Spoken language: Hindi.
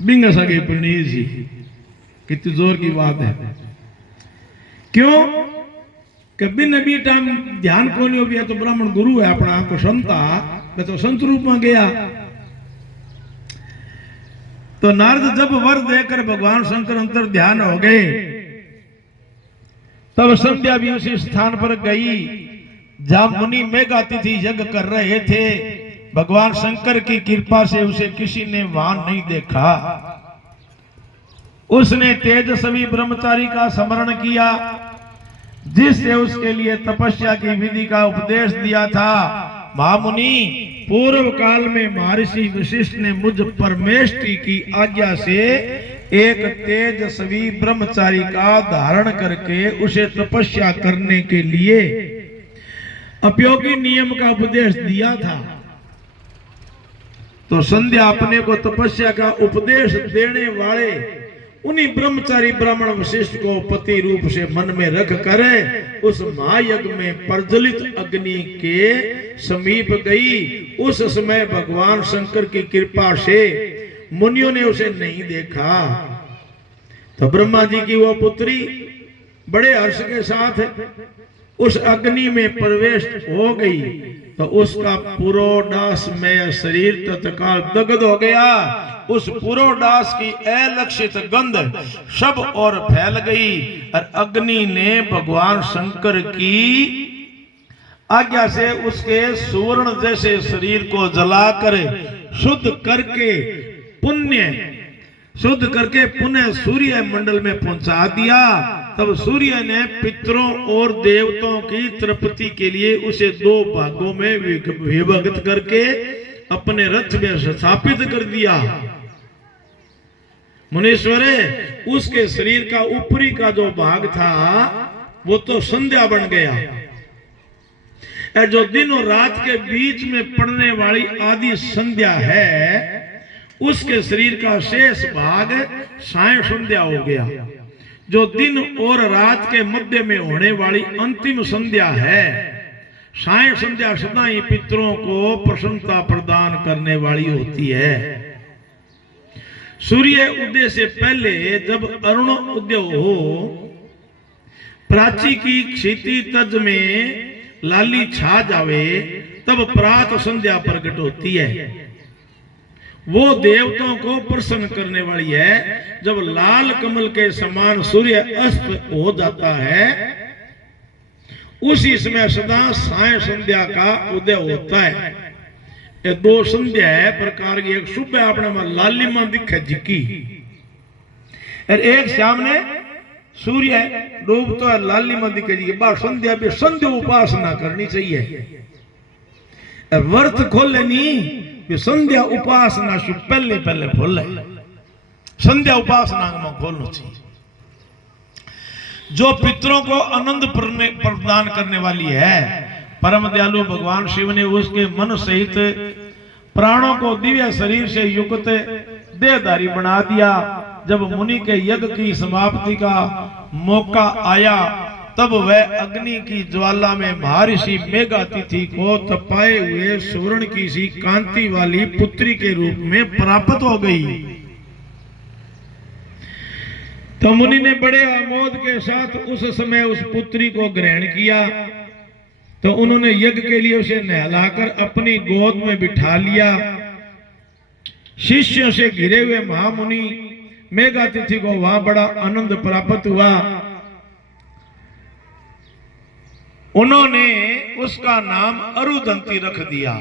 बिंग सगे पुनीत जी, कितनी जोर की बात है। क्यों कभी नबी टाइम ध्यान को नहीं हो गया तो ब्राह्मण गुरु है अपना को संता, मैं तो संत रूप में गया। तो नारद जब वर देकर भगवान शंकर अंतर ध्यान हो गए, तब संध्या भी उसी स्थान पर गई जहां मुनि मेघातिथि यज्ञ कर रहे थे। भगवान शंकर की कृपा से उसे किसी ने वहां नहीं देखा। उसने तेजस्वी ब्रह्मचारी का स्मरण किया जिससे उसके लिए तपस्या की विधि का उपदेश दिया था। महामुनि, पूर्व काल में महर्षि वशिष्ठ ने मुझ परमेष्टि की आज्ञा से एक तेजस्वी ब्रह्मचारी का धारण करके उसे तपस्या करने के लिए उपयोगी नियम का उपदेश दिया था। तो संध्या अपने को तपस्या का उपदेश देने वाले उन्हीं ब्रह्मचारी ब्राह्मण वशिष्ठ को पति रूप से मन में रख कर उस महायज्ञ में प्रज्वलित अग्नि के समीप गई। उस समय भगवान शंकर की कृपा से मुनियों ने उसे नहीं देखा। तो ब्रह्मा जी की वो पुत्री बड़े हर्ष के साथ उस अग्नि में प्रवेश हो गई। तो उसका पुरोडासमय शरीर तत्काल दग्ध हो गया। उस पुरोडास की अलक्षित गंध सब और फैल गई और अग्नि ने भगवान शंकर की आज्ञा से उसके सुवर्ण जैसे शरीर को जलाकर शुद्ध करके पुनः सूर्य मंडल में पहुंचा दिया। तब सूर्य ने पितरों और देवताओं की तृप्ति के लिए उसे दो भागों में विभक्त करके अपने रथ में स्थापित कर दिया। मुनीश्वरे, उसके शरीर का ऊपरी का जो भाग था वो तो संध्या बन गया। जो दिन और रात के बीच में पड़ने वाली आदि संध्या है, उसके शरीर का शेष भाग साय संध्या हो गया। जो दिन और रात के मध्य में होने वाली अंतिम संध्या है, साय संध्या सदा ही पितरों को प्रसन्नता प्रदान करने वाली होती है। सूर्य उदय से पहले जब अरुण उदय हो, प्राची की क्षिति तज में लाली छा जावे, तब प्रात संध्या प्रकट होती है। वो देवताओं को प्रसन्न करने वाली है। जब लाल कमल के समान सूर्य अस्त हो जाता है, उसी समय सदा साय संध्या का उदय होता है। ये दो संध्या है प्रकार की। एक सुबह अपने में लालिमा दिखे जिकी, और एक सामने सूर्य डूबता है लालिमा दिखे जी। बार संध्या भी संध्या उपासना करनी चाहिए। व्रत खोले नहीं, संध्या उपासना से पहले खोले। संध्या उपासना में खोलना चाहिए। जो पितरों को आनंद प्रदान करने वाली है, परम दयालु भगवान शिव ने उसके मन सहित प्राणों को दिव्य शरीर से युक्त देहधारी बना दिया। जब मुनि के यज्ञ की समाप्ति का मौका आया, तब वह अग्नि की ज्वाला में महर्षि मेघातिथि को तपाए हुए सुवर्ण की सी कांति वाली पुत्री के रूप में प्राप्त हो गई। तो मुनि ने बड़े आमोद के साथ उस समय उस पुत्री को ग्रहण किया। तो उन्होंने यज्ञ के लिए उसे नहलाकर अपनी गोद में बिठा लिया। शिष्यों से घिरे हुए महामुनि मेघातिथि को वहां बड़ा आनंद प्राप्त हुआ। उन्होंने उसका नाम अरुदंती रख दिया।